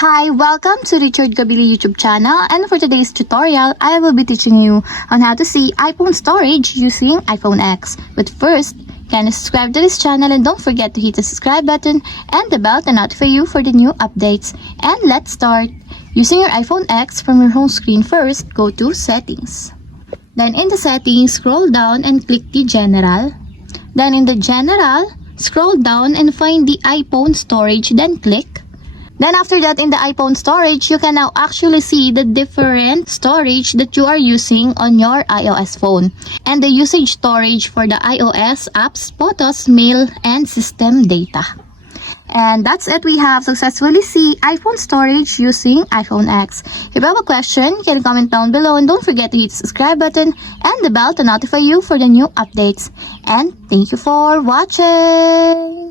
Hi, welcome to Richard Gabili YouTube channel, and for today's tutorial, I will be teaching you on how to see iPhone storage using iPhone X. But first, can you subscribe to this channel and don't forget to hit the subscribe button and the bell to notify you for the new updates. And let's start. Using your iPhone X from your home screen, first go to Settings. Then in the Settings, scroll down and click the General. Then in the General, scroll down and find the iPhone storage, then click. Then after that, in the iPhone storage, you can now actually see the different storage that you are using on your iOS phone. And the usage storage for the iOS apps, photos, mail, and system data. And that's it. We have successfully see iPhone storage using iPhone X. If you have a question, you can comment down below, and don't forget to hit the subscribe button and the bell to notify you for the new updates. And thank you for watching!